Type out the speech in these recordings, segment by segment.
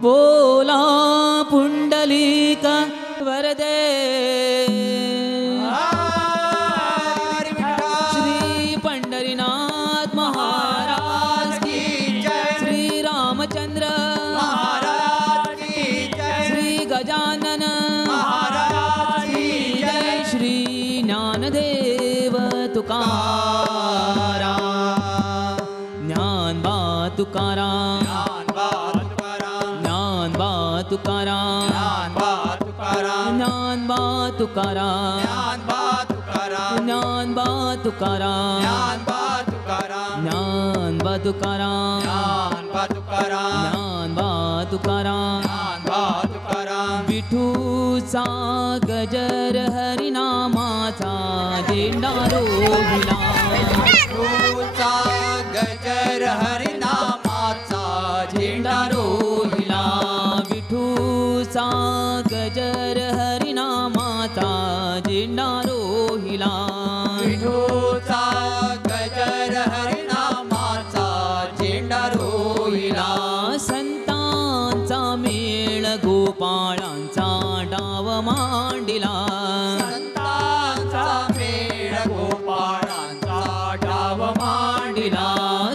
बोला पुंडलिक वरदे श्री पंढरीनाथ महाराज की जय। श्री रामचंद्र महाराज की जय। श्री गजानन महाराज की जय। श्री ज्ञानदेव तुकाराम ज्ञानबा तुकाराम तुकाराम ज्ञानबा तुकाराम ज्ञानबा तुकाराम ज्ञानबा तुकाराम ज्ञानबा तुकाराम विठूचा गजर हरिनामाचा झेंडा रोविला विठूचा गजर हरिनामाचा झेंडा रोविला विठूचा गजर हरिनामाचा झेंडा रोहिला विठूचा गजर हरिनामाचा झेंडा रोहिला संतांचा मेळ गोपाळांचा डाव मांडिला संतांचा मेळ गोपाळांचा डाव मांडिला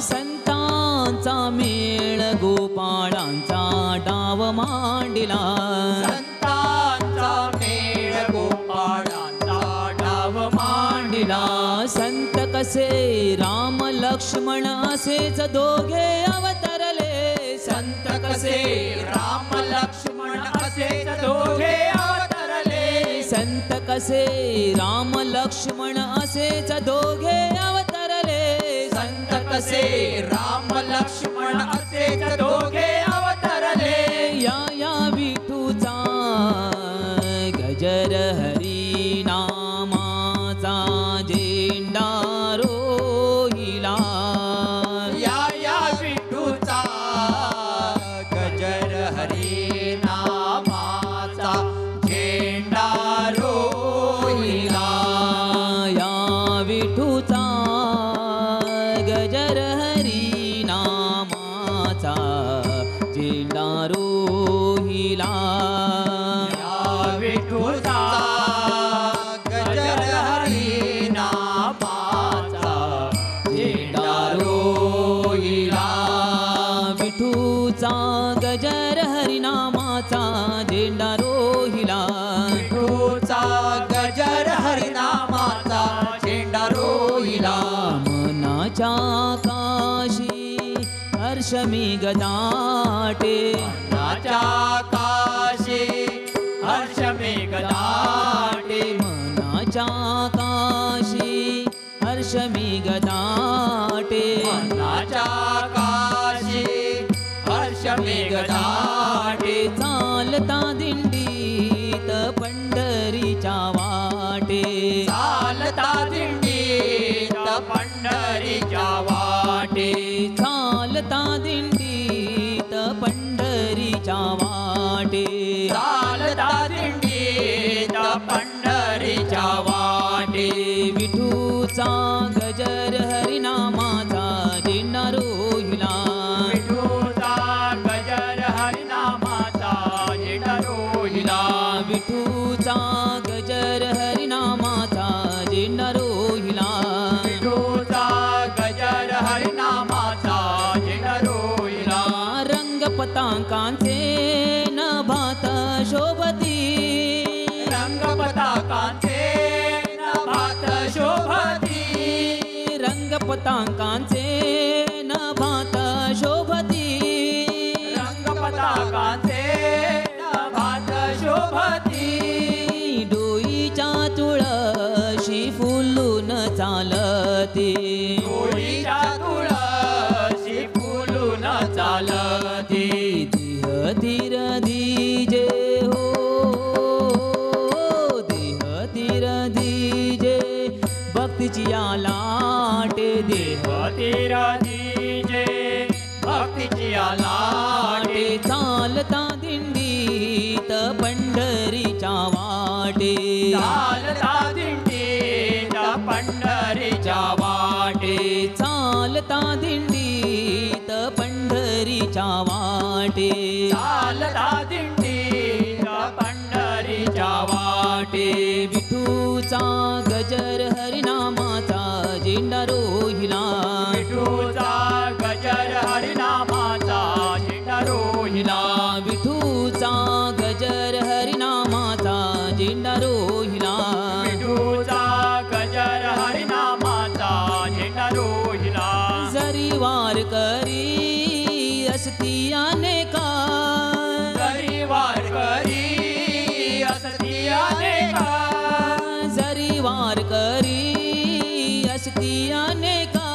संतांचा मेळ गोपाळांचा डाव मांडिला संतांचा मेळ गोपाळांचा डाव मांडिला संत कसे राम लक्ष्मण असेच दोघे अवतरले संत कसे राम लक्ष्मण असेच दोघे अवतरले संत कसे राम लक्ष्मण असेच दोघे अवतरले संत कसे राम लक्ष्मण असेच दोघे अवतरले या विठूचा गजर हरी नामाचा झेंडा रोहिला या विठूचा गजर हरी नामाचा झेंडा रोहिला या विठूचा गजर हरी नामाचा झेंडा रोहिला या विठूचा गजर हरी नामाचा झेंडा रोहिला विठूचा गजर हरी नामाचा झेंडा रोहिला विठूचा गजर हरी नामाचा झेंडा रोहिला मनाच्या काशी हर्ष मेघ दाटे मनाच्या काशी हर्ष मेघ दाटे मनाच्या काशी हर्ष मेघ दाटे मनाच्या काशी हर्ष मेघ दाटे चालता दिंडीत पंढरीच्या वाटे चालता दिंडीत पंढरीच्या वाटे चालता दिंडीत पंढरीच्या वाटे चालता दिंडीत पंढरीच्या वाटे विठूचा गजर हरिनामाचा झेंडा रोहिला विठूचा गजर हरिनामाचा झेंडा रोहिला विठूचा गजर हरिनामाचा झेंडा रोहिला विठूचा गजर हरिनामाचा झेंडा रोहिला रंग पताकांचे नभात शोभती रंग पताकांचे नभात शोभती रंग पताकांचे नभात शोभती रंग पताकांचे नभात शोभती डोईच्या तुळशी फुलून चालते डोईच्या तुळशी फुलून चालते देह धीर धीजे हो देह धीर धीजे भक्तीची आलाटे देह धीर धीजे भक्तीची आलाटे चालता दिंडीत पंढरीच्या वाटे चालता दिंडीत पंढरीच्या वाटे चालता दिंडीत पंढरीच्या वाटे चालता दिंडीचा पंढरीच्या वाटे. विठूचा गजर हरिनामाचा झेंडा रोहिला. विठूचा गजर हरिनामाचा झेंडा रोहिला. विठूचा गजर हरिनामाचा झेंडा रोहिला. विठूचा गजर हरिनामाचा झेंडा रोहिला. जरी वार करी असती अनेका. जरी वार करी असती अनेका. जरी वार करी असती अनेका.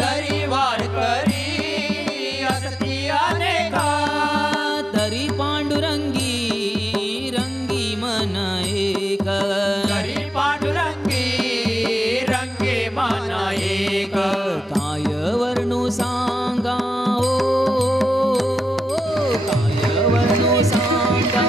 जरी वार करी असती अनेका. तरी पांडुरंगी रंगी मन एक. तरी पांडुरंगी रंगे मन एक. काय वर्णू सांगा ओ, काय वर्णू सांगा.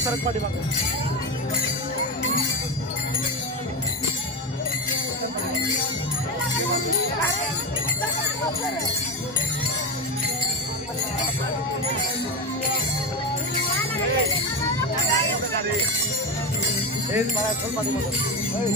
सरक पाठी मागो मला चल पाठी मागो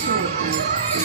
Control.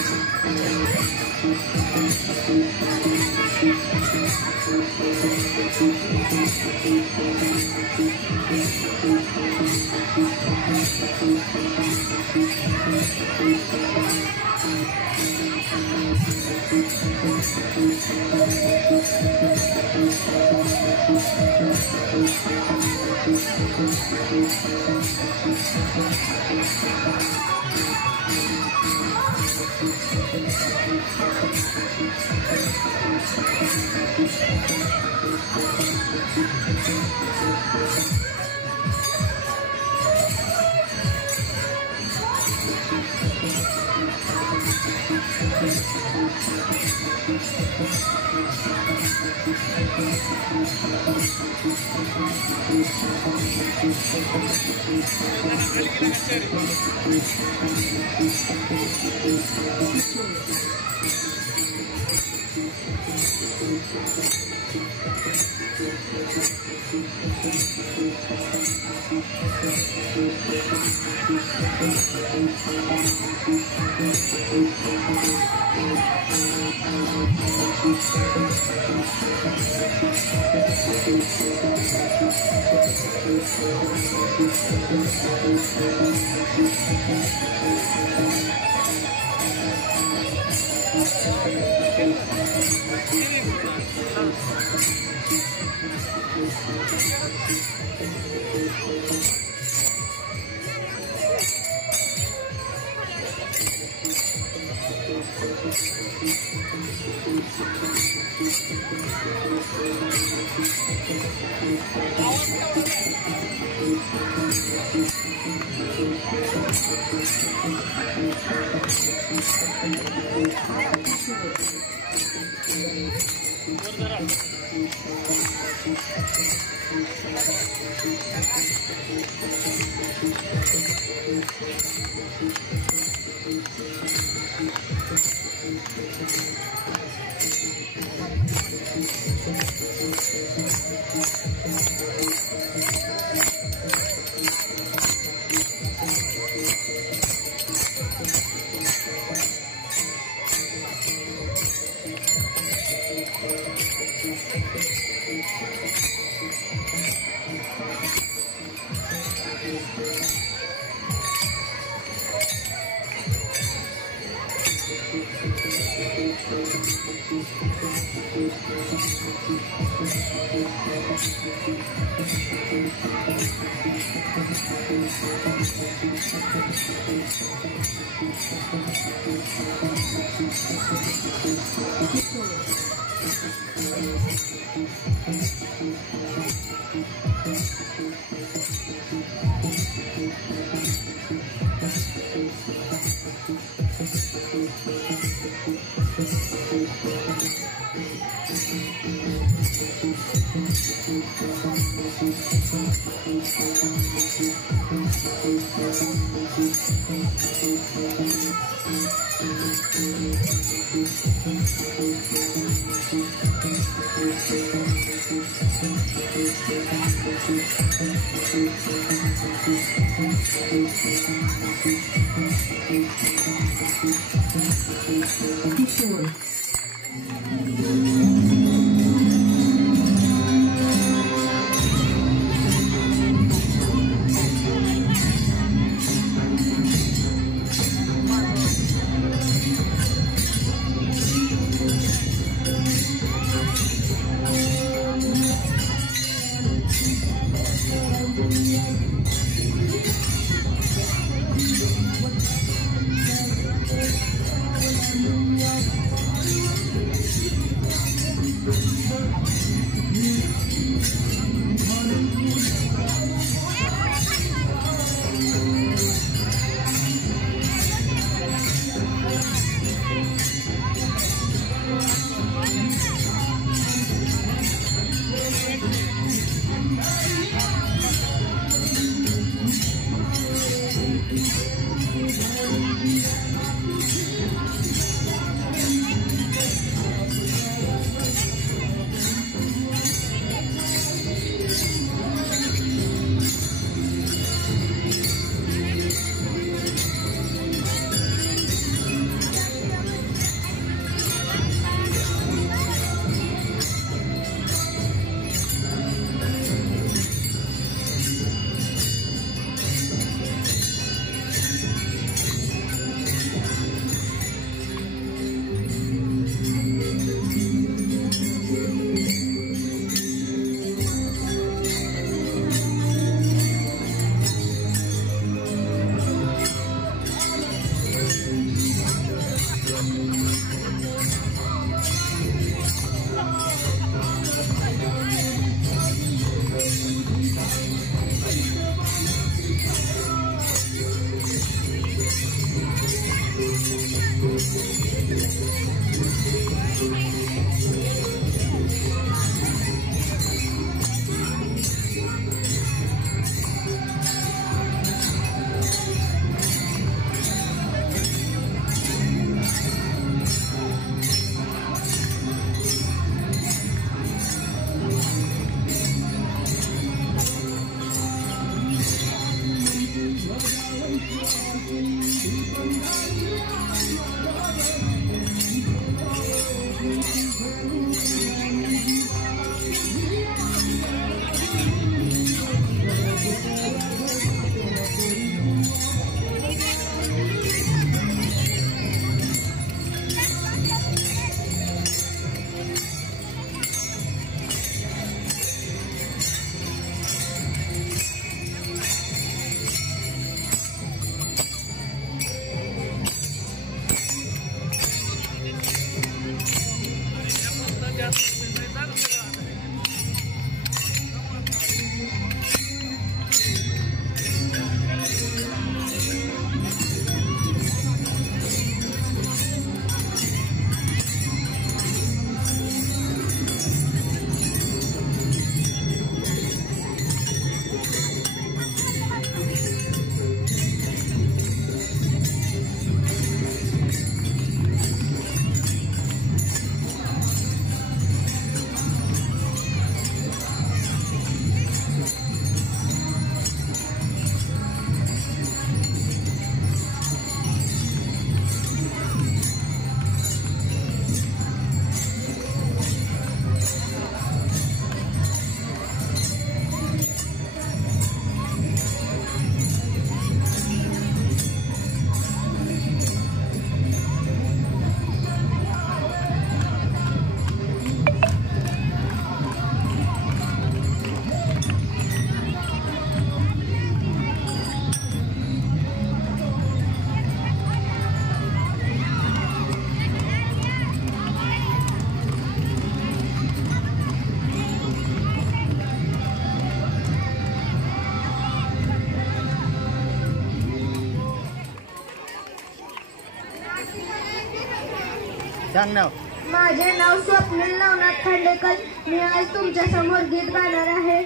सांग नाव. माझे नाव स्वप्नील नवनाथ खांडेकर. मी आज तुमच्या समोर गीत गाणार आहे.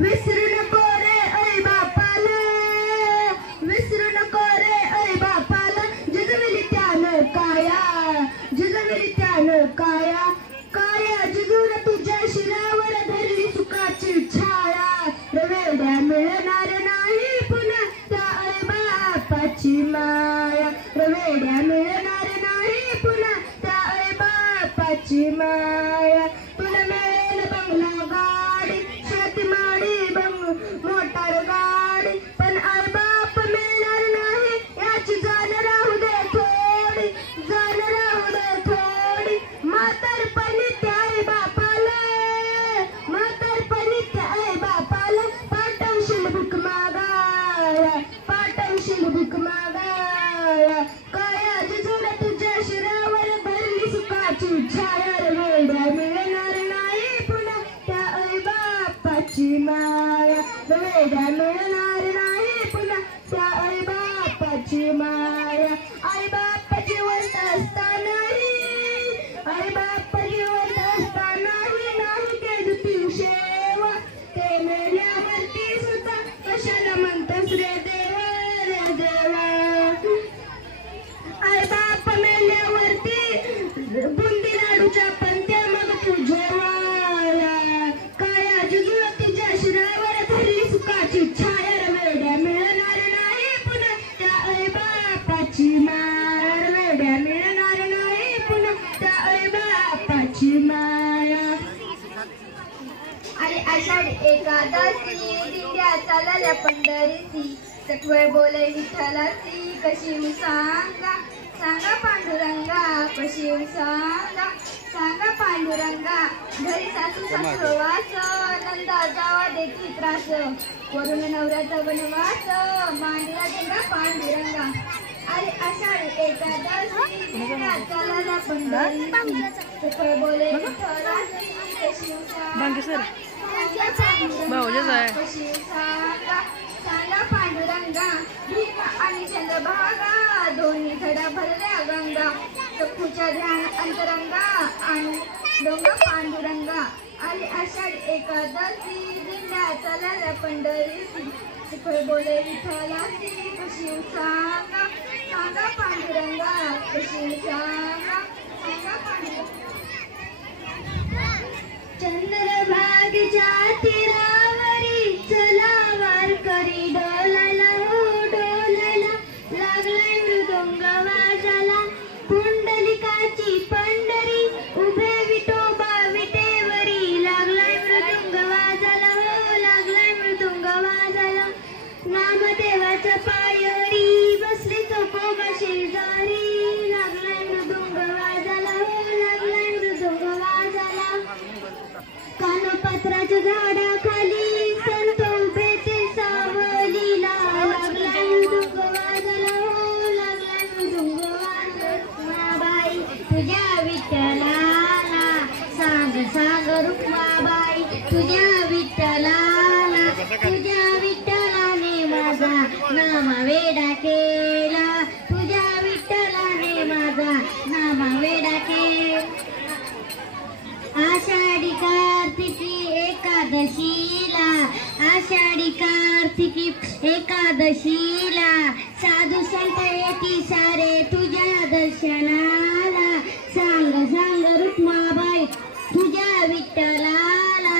विसरू नको रे ऐ बापाला, विसरू नको रे ऐ बापाला, जिजविली त्यानं काया, जिजविली त्यानं काया, काया जिजून तुझ्या शिरावर धरली सुखाची छाया. रवेड्या मिळणार नाही पुन्हा त्या ऐ बापाची माया, रवेड्या मिळणार नाही पुन्हा त्या ऐ बापाची माया. तुला मिळेल बंगला गाडी, शेतीमाडी मोटार गाडी, पण आई बाप मिळणार नाही याची जाण राहू दे थोडी, जाण राहू दे थोडी. म्हातारपणी त्या आई बापाला, म्हातारपणी त्या आई बापाला पाठवशील भीक मागाया, पाठवशील भीक मागाया. काया जिजूला तुझ्या शिरावर धरली सुखाची छाया. रवेड्या मिळणार नाही पुन्हा त्या आई बापाची माया, रवेड्या मिळणार नाही पुन्हा त्या आई बापाची माया. आई बाप जिवंत असतानाही, आई बाप जिवंत असतानाही नाही केली ती सेवा, ते मेल्यावरती सुद्धा कशाला म्हणतोस रे देवा, रे देवा. आई बाप मेल्यावरती बुंदी लाडूच्या पंत्या मग तू जेवाया. काया जिजूला तुझ्या शिरावर धरली सुखाची छाया. रवेड्या मिळणार नाही पुन्हा त्या आई बापाची माया, रवेड्या मिळणार नाही पुन्हा त्या आई बापाची माया. आणि आषाढ एकादशी दिंड्या चालल्या पंढरीची, सखवळ बोले विठ्ठलाची कशी सांगा, सांगा पांडुरंगा कशी सांगा, सांगा पांडुरंगा. घरी सासू सासवास, नंदा जावा देखी त्रास, वरून नवऱ्याचा वनवास, मांडला गेला पांडुरंगा. अरे आषाढ एकादशी दिंड्या चालल्या पंढरीची, सखवळ बोले विठ्ठलाची कशी सांगा, कशी सांगा, सांगा पांडुरंगा. भीमा आणि चंद्रभागा दोन्ही थडा भरल्या गंगा, सखूच्या ध्यान अंतरंगा आणि डोंगा पांडुरंगा. आणि आषाढ एकादशी दिंड्या चालल्या पंढरीची, सखळ बोले विठ्ठलाची कशी सांगा, सांगा पांडुरंगा कशी सांगा, सांगा पांडुरंगा. चंद्रभागेच्या तीरावरी चला वारकरी डोलायला, हो डोलायला लागलाय मृदुंग वाजाला. पुंडलिकाची पंढरी उभे विठोबा विटेवरी, लागलाय मृदुंग वाजाला, हो लागलाय मृदुंग वाजाला. नामदेवाच्या पायरी बसली चोकोबा शेजारी, लागलाय मृदुंग वाजाला, हो लागलाय मृदुंग वाजाला. कानपत्राच्या झाडाखाली संत उभे ते सावलीला, लागलाय मृदुंग वाजाला, हो लागलाय मृदुंग वाजाला. रुक्माबाई तुझ्या विठ्ठलाला सांग, सांग रुक्माबाई तुझ्या विठ्ठलाला, तुझ्या विठ्ठलाने माझा नाम वेडा केला, तुझ्या विठ्ठलाने माझा नाम वेडा केला. आषाढी कार्तिकी एकादशीला, आषाढी कार्तिकी एकादशीला, साधू संत येती सारे तुझ्या दर्शनाला. सांग सांग रुक्माबाई तुझ्या विठ्ठलाला,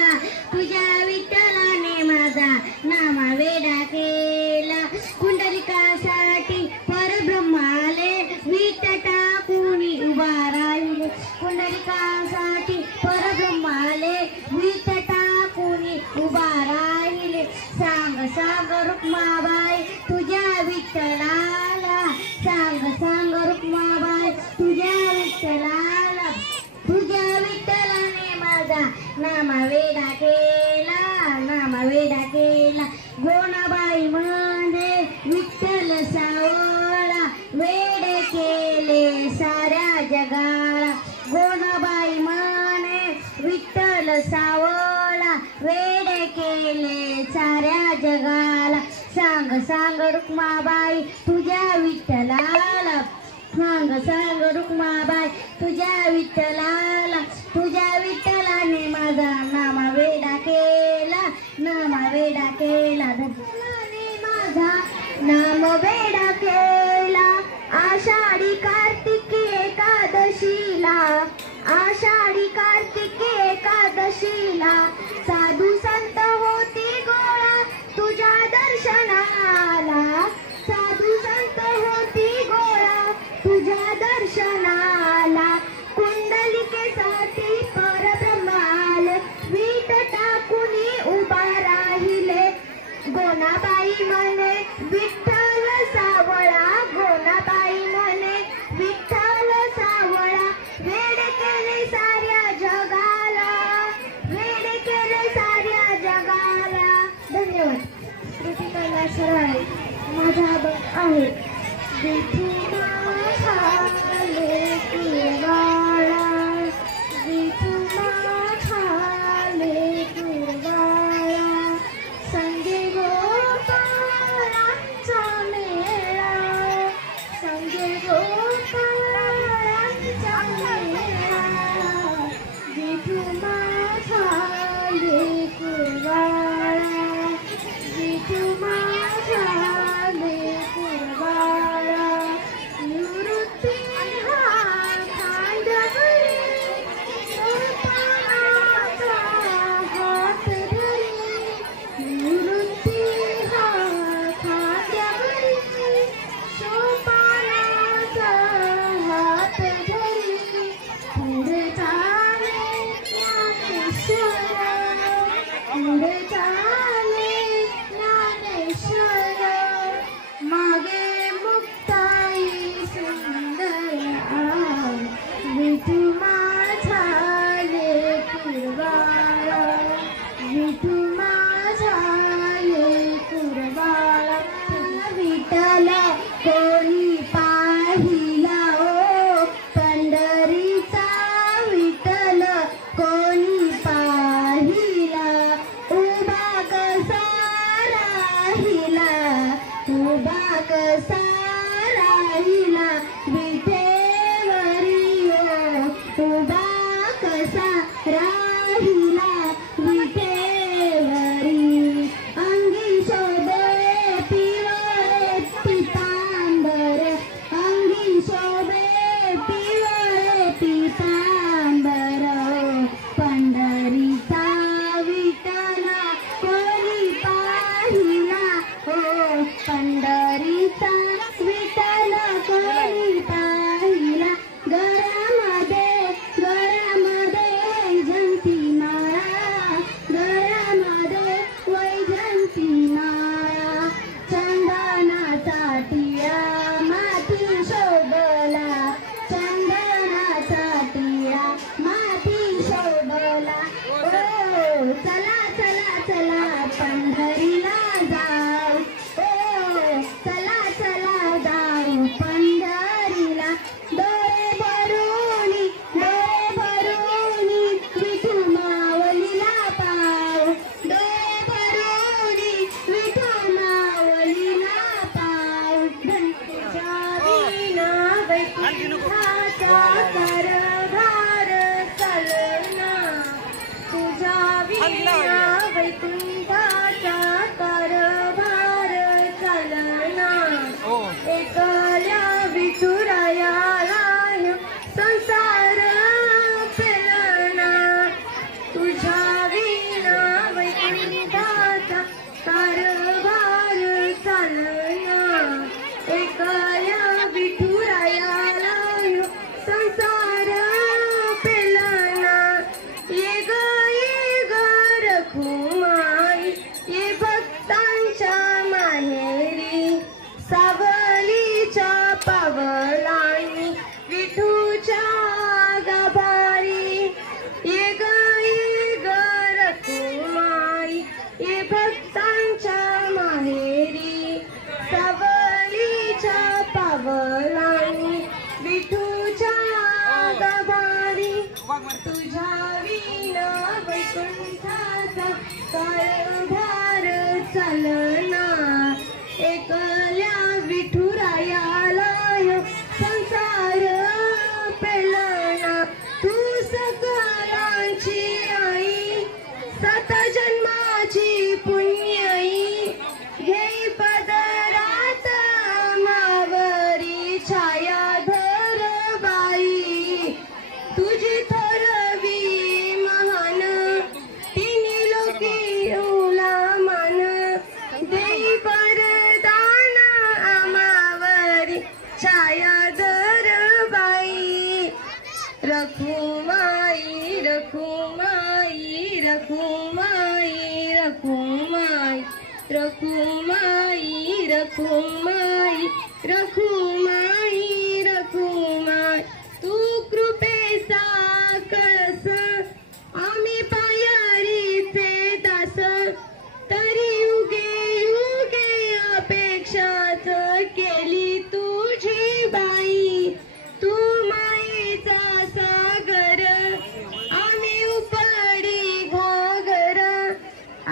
तुझ्या विठ्ठलाने माझा नाम वेडा केला. पुंडलिकासाठी परब्रह्माले विट टाकून उभा राहिले, पुंडलिकासाठी परब्रह्माले विट टाकून उभा राहिले. सांग सांग रुक्माबाई तुझ्या विठ्ठलाला, सांग सांग रुक्माबाई तुझ्या विठ्ठलाला, तुझ्या विठ्ठलाने माझा नाम वेडा केला, नाम वेडा केला. गोणाबाई म्हणजे विठ्ठल सावळा, वेडे केले साऱ्या जगाला. गोणाबाई म्हणे विठ्ठल सावळा, वेडे केले साऱ्या जगाला. सांग सांग रुक्माबाई तुझ्या विठ्ठलाला, सांग सांग रुक्माबाई तुझ्या विठ्ठलाला, तुझ्या विठ्ठलाने माझा नामा वेडा केला, नामा वेडा केला, विठ्ठलाने माझा नाम वेडा केला. आषाढी कार्तिकी एकादशीला, आषाढी कार्तिकी एकादशीला साधू संत होती गोळा तुझ्या दर्शनाला, साधू संत होती गोळा तुझ्या दर्शनाला. कुंडलिकेसाठी परब्रह्माल वीट टाकुनी उभा राहिले, गोनाबाई म्हणे विठ्ठल सावळा, गोनाबाई म्हणे विठ्ठल सावळा. वेड केले साऱ्या जगाला, वेड केले साऱ्या जगाला. धन्यवाद. कृती कैलास राय माझा बघ आहे. विठू माझा लेकरवाळा, विठू माझा लेकरवाळा. संगे गोपाळांचा मेळा, संगे गोपाळांचा मेळा. विठू माझा लेकरवाळा, विठू माझा लेकरवाळा. निवृत्ती हा खांद्यावरी, सोपानाचा हात धरी, निवृत्ती हा खांद्यावरी, सोपानाचा हात धरी. पुढे चाले ज्ञानेश्वर, पुढे चाले ज्ञानेश्वर. मागे मुक्ताई सुंदर आव, विठू माझा लेकरवाळा, विठू माझा लेकरवाळा. विठ्ठल कोणी पाहिला ओ पंढरीचा, विठ्ठल कोणी पाहिला. उभा कसा राहिला, उभा कसा राहिला विठेवरी ओ, उभा कसा राहिला विठेवरी. अंगी शोभे पिवळे पितांबर, अंगी शोभे पिवळे पितांबर. पंढरीचा विठ्ठल कोणी पाहिला ओ, पंढरीचा विठ्ठल कोणी पाहिला. गळ्यामध्ये गळ्यामध्ये वैजंती माळा, गळ्यामध्ये वैजंती माळा. चंदनाचा टिळा माती शोभला, चंदनाचा टिळा माती शोभला. ओ चला चला चला पंढरीला जाऊ, ओ चला चला जाऊ पंढरीला. डोळे भरूनी, डोळे भरूनी विठू माऊलीला पाहू, डोळे भरूनी विठू माऊलीला पाहू. तुझ्या विना वैकुंठाचा कारभार चालना, तुझ्या विना वैकुंठाचा कारभार चालना. एकल्या विठुरायाला संसार पेलना, तुझ्या विना वैकुंठाचा कारभार चालना. एकल्या विठुरायाला संसार पेलना. ये ग रखुमाई ये भक्तांच्या माहेरी, सावलीच्या पावलांनी विठूच्या गाभारी. ये ग रखुमाई ये भक्तांच्या माहेरी, सावलीच्या पावलांनी विठूच्या गाभारी. तुझ्या विना वैकुंठाचा कारभार चालना. एकल्या विठुरायाला संसार रखुमाई रखुमाई रखुमाई रखुमाई रखुमाई तू कृपेचा कळस आम्ही पायरीचे दास तरी युगे युगे अपेक्षाच केली तुझी बाई तू माईचा सागर आम्ही उपडी घागर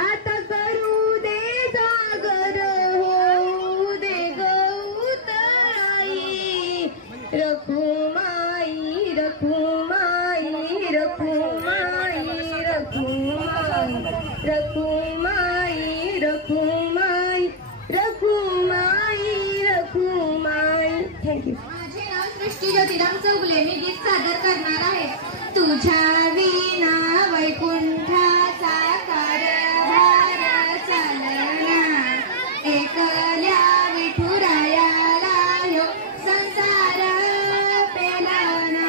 आता करू दे जागर होऊ दे गौतराई रखुमाई रखुमाई रखुमाई रखुमाई रखुमाई रखुमाई रखुमाई रखुमाई थँक्यू. माझे नाव सृष्टी ज्योतिराम चौगुले. मी गीत सादर करणार आहे. तुझ्या विना वैकुंठाचा कारभार चालना एकल्या विठुरायाला ह्यो संसार पेलना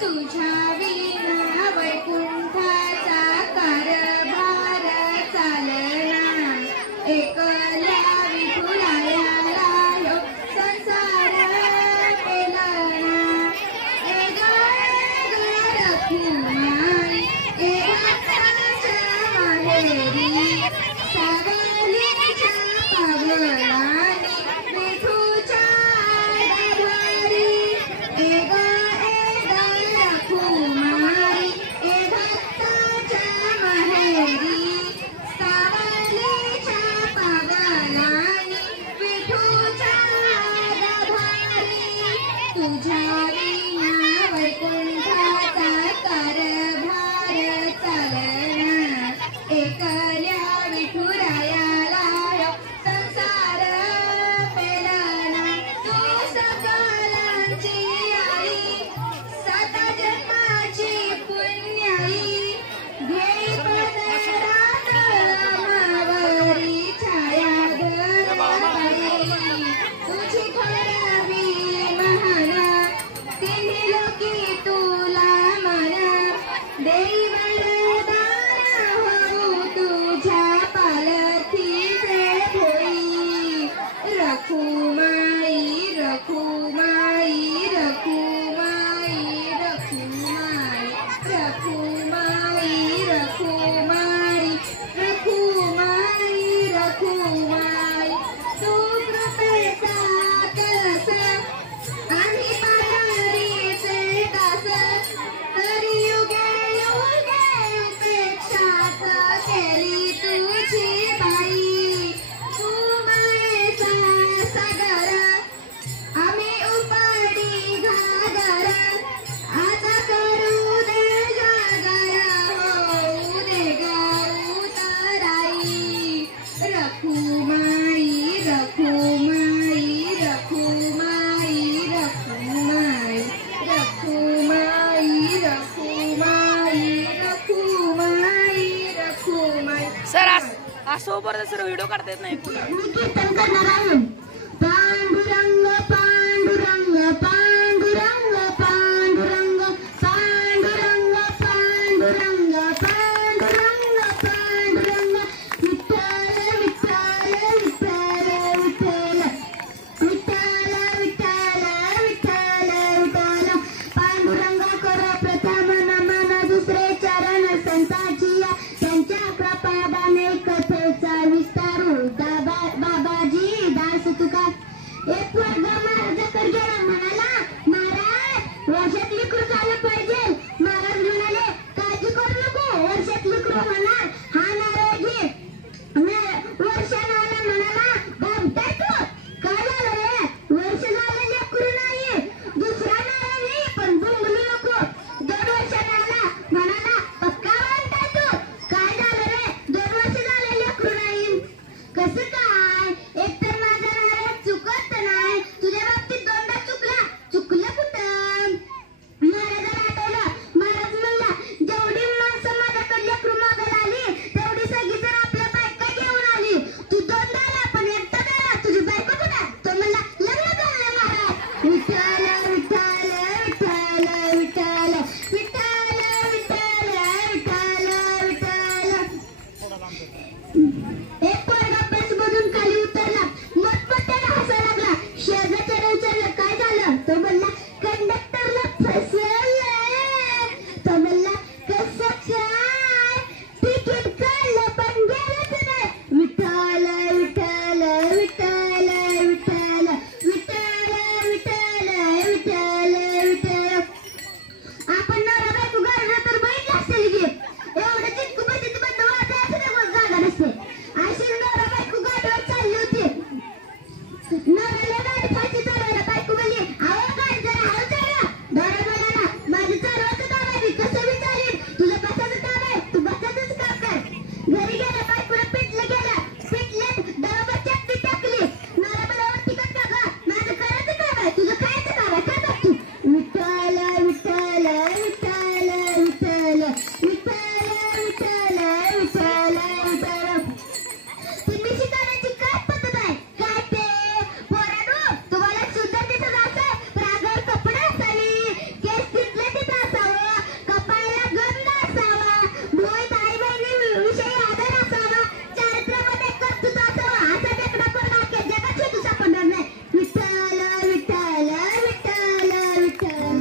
तुझ्या विना वैकुंठाचा कारभार चालना एकल्या विठुरायाला ह्यो संसार पेलना ए ग रखुमाई ए भक्ताच्या माहेरी सावलीच्या पावलानी विठूच्या गाभारी ए ग रखुमाई ए भक्ताच्या माहेरी सावलीच्या पावलानी विठूच्या गाभारी तुझ्या विना वैकुंठाचा कारभार चालना एकल्या विठुरायाला संसार पेलना तू सकलांची आई सात जन्माची पुण्याई घेई पदरात मावरी छाया गरबाई तुझी खरावी महाना तिन्ही लोकी तुला म्हणा देई वरदान होऊ तुझ्या पालखीचे भोई रखुमाई रखुमाई रखुमाई रखुमाई रखुमाई रखुमाई रखुमाई रखुमाई तू कृपेचा कळस आम्ही पायरीचे दास तरी युगे युगे उपेक्षाच केली तुझी बाई तू मायेचा सागर आम्ही उपडी घागर आता करू दे जागर होऊ दे गौतराई रखुमाई रखुमाई रखुमाई रखुमाई रखुमाई रखुमाई रखुमाई रखुमाई. सर असं बरं सर व्हिडिओ काढता येत नाही. मी कीर्तन करणार आहे. पांडुरंग पांडुरंग पांडुरंग पांडुरंग पांडुरंग पांडुरंग पांडुरंग पांडुरंग विठ्ठल विठ्ठल विठ्ठल विठ्ठल विठ्ठल विठ्ठल विठ्ठल विठ्ठल पांडुरंग कर प्रथम नमन दुसरे चरण संताची त्यांच्या प्रपादाने कथेचा विस्तारू बाबाजी दास तुका एक वर्ग महाराजाकडे गेला म्हणाला महाराज वर्षात लिकरू झालं पाहिजे. महाराज म्हणाले काळजी करू नको वर्षात लिकरू होणार हा नारळ घे. वर्षानं आला म्हणाला बाबताय तू काय झालं रे वर्ष झालं लेकरू नाही दुसरा नारळ घे पण बोंबलू नको. 2 वर्षानं आला म्हणाला पक्का म्हणताय तू काय झालं रे 2 वर्ष झालं एक पोरगा बसमधून खाली उतरला, मोठमोठ्याने हसायला लागला. शेजारच्याने विचारलं काय झालं? तो म्हणला कंडक्टरला फसवलं. तो म्हणला कसं काय? तिकीट काढलं पण गेलंच नाही. विठ्ठल विठ्ठल विठ्ठल विठ्ठल विठ्ठल विठ्ठल विठ्ठल विठ्ठल. आपण नवरा बायको गाडीला तर बघितलं असेल की एवढं चिटकू बसत बंद वाजायचं नाही, मग जागा नसते. अशी नवरा बायको गाडीवर चालली होती. नवऱ्याला गाडी फाशी चालवायला बायको म्हणली अहो गाडी जरा हळू चालवा. नवरा म्हणाला माझं चालवायचं काम आहे, कसं विचारेन? तुझं बसायचं काम आहे, तू बसायचंच काम कर. घरी गेला, बायकोला पिटलं गेलं. पिटल्यात दरोबर चटणी टाकली. नवरा म्हणाला तिकट टाका, माझं करायचं काम आहे, तुझं खायचं काम आहे, काय बघ तू? विठ्ठल विठ्ठल विठ्ठल विठ्ठल विठ्ठल विठ्ठल विठ्ठल विठ्ठल. तुम्ही शिकवण्याची काय पद्धत आहे? काय ते पोरांनो, तुम्हाला सुंदर दिसत असेल तर अंगावर कपडे असावी, केस तिथले असावं, कपाळाला गंध असावा, भुवईत आई बहिणीविषयी आदर असावा, चारित्र्यामध्ये कर्तृत्व असावं. असा देखणा पोरगा अख्ख्या जगात शोधू सापडणार नाही. विठ्ठल विठ्ठल विठ्ठल विठ्ठल.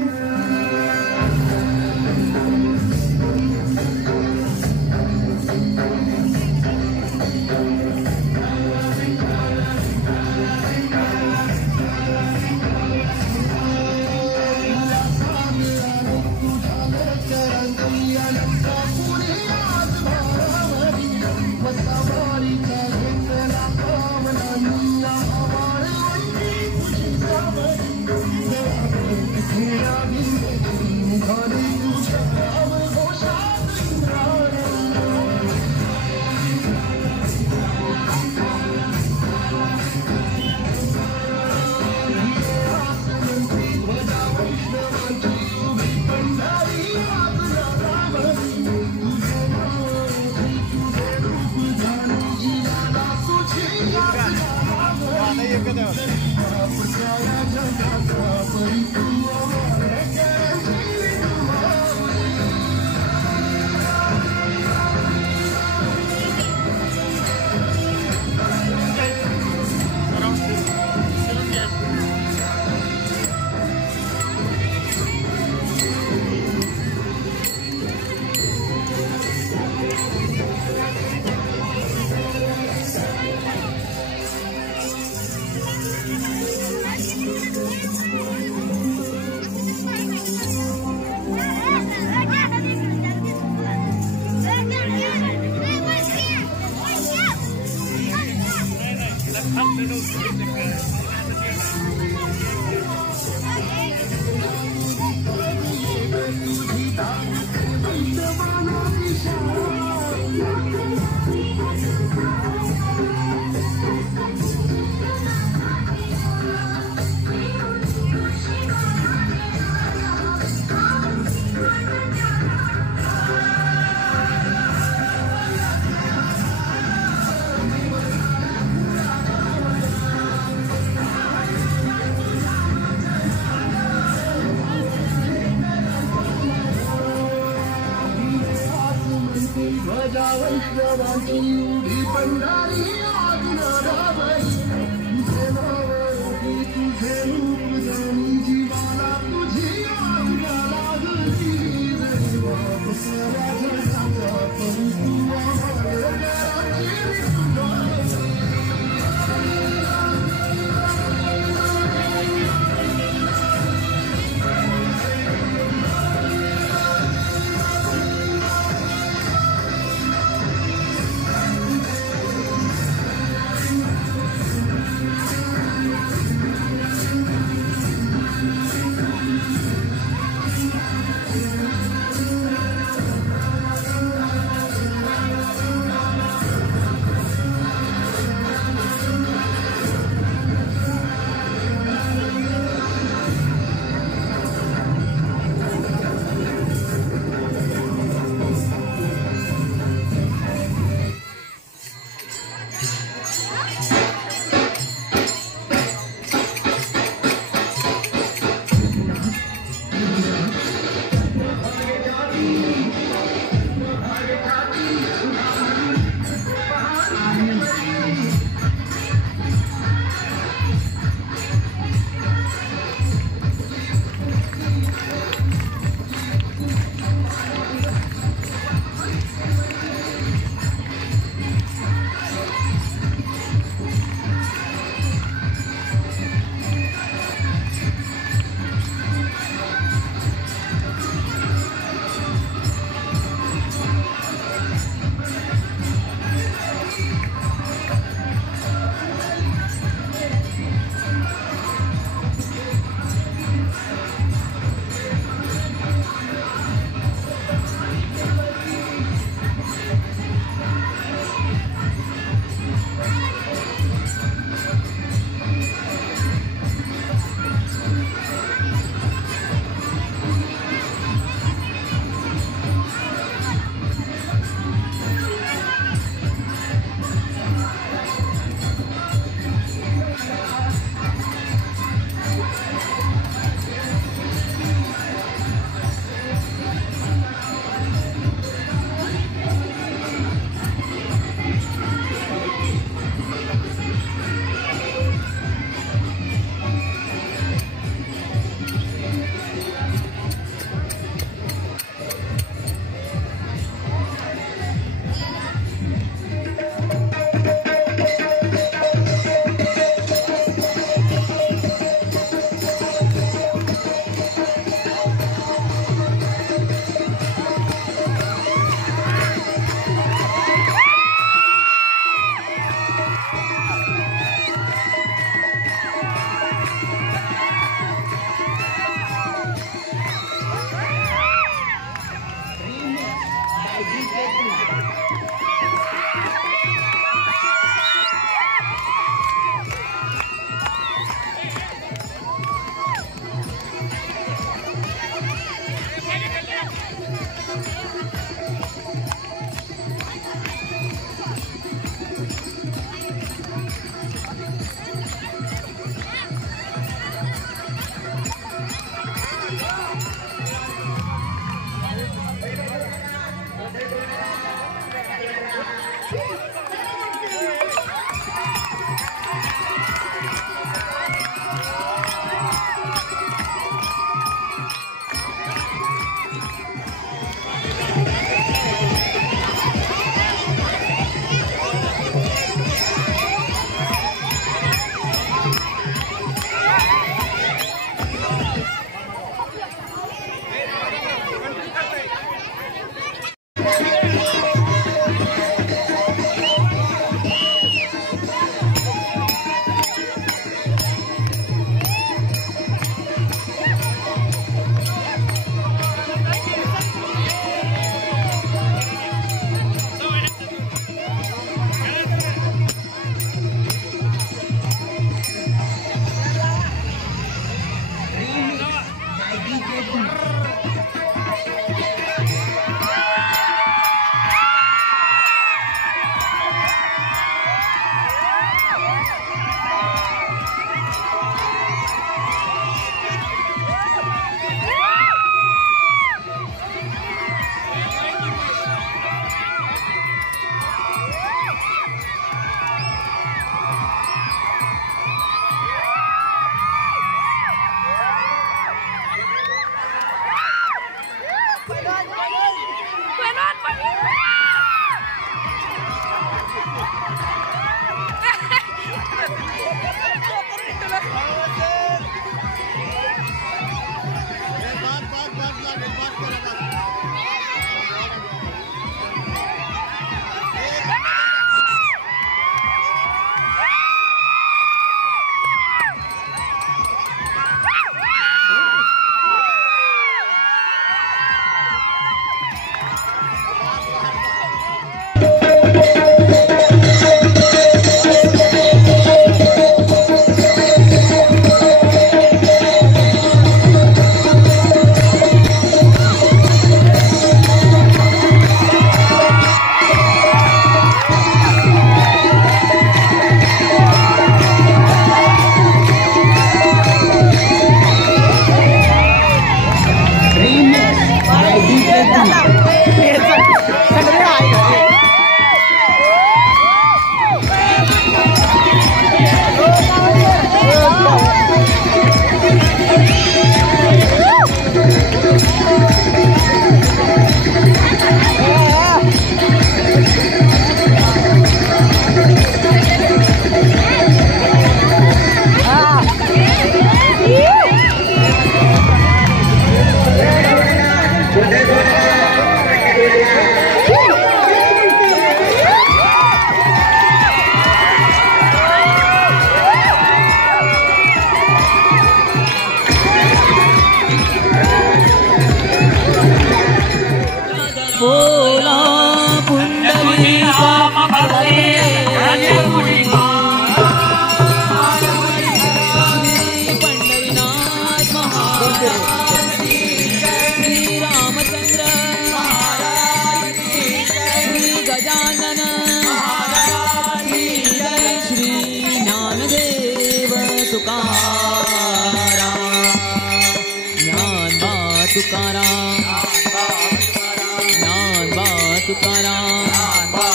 ज्ञानबा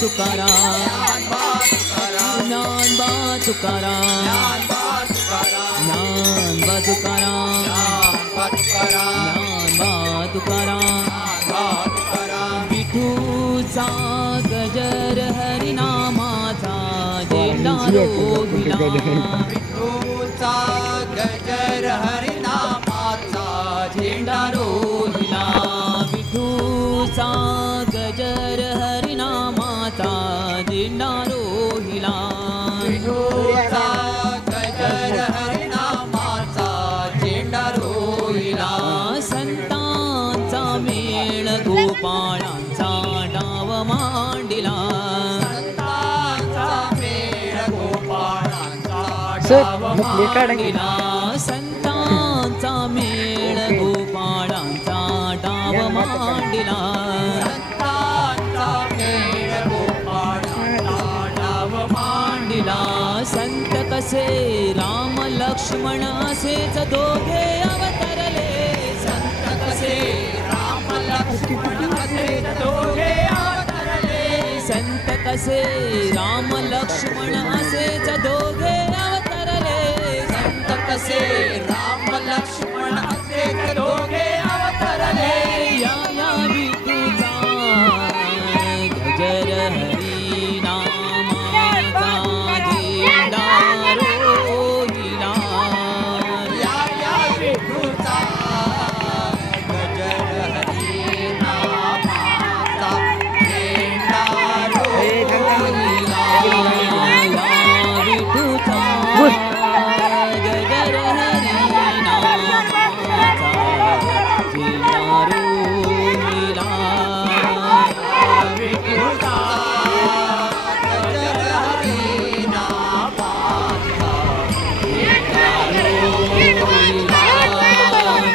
तुकाराम ज्ञानबा तुकाराम ज्ञानबा तुकाराम ज्ञानबा तुकाराम विठूचा गजर हरिनामाचा झेंडा रोहिला विठूचा गजर हरिनामाचा झेंडा रोहिला विठूचा गजर हरिनामाचा झेंडा रोहिला विठूचा गजर हरिनामाचा झेंडा रोहिला संतांचा मेळ गोपाळांचा डाव मांडिला संतांचा मेळ गोपाळांचा सर मग मांडिला संतांचा मेळ गोपाळांचा डाव मांडिला संतांचा मेळ गोपाळांचा डाव मांडिला संत कसे राम लक्ष्मण असेच दोघे अवतरले संत कसे राम लक्ष्मण असेच दोघे अवतरले संत कसे राम लक्ष्मण असेच दोघे अवतरले संत कसे राम लक्ष्मण असेच दोघे अवतरले या विठूचा गजर हरिनामाचा झेंडा रोहिला या विठूचा गजर हरिनामाचा झेंडा रोहिला या विठूचा गजर हरिनामाचा झेंडा रोहिला विठूचा गजर हरिनामाचा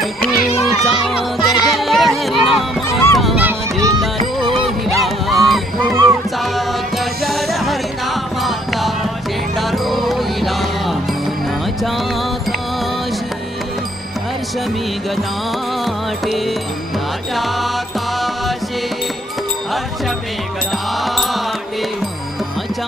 विठूचा गजर हरिनामाचा झेंडा रोहिला विठूचा गजर हरिनामाचा झेंडा रोहिला मनाच्या काशी हर्ष मी गदाटे नाच्या काशी हर्ष मेघ दाटे मनाच्या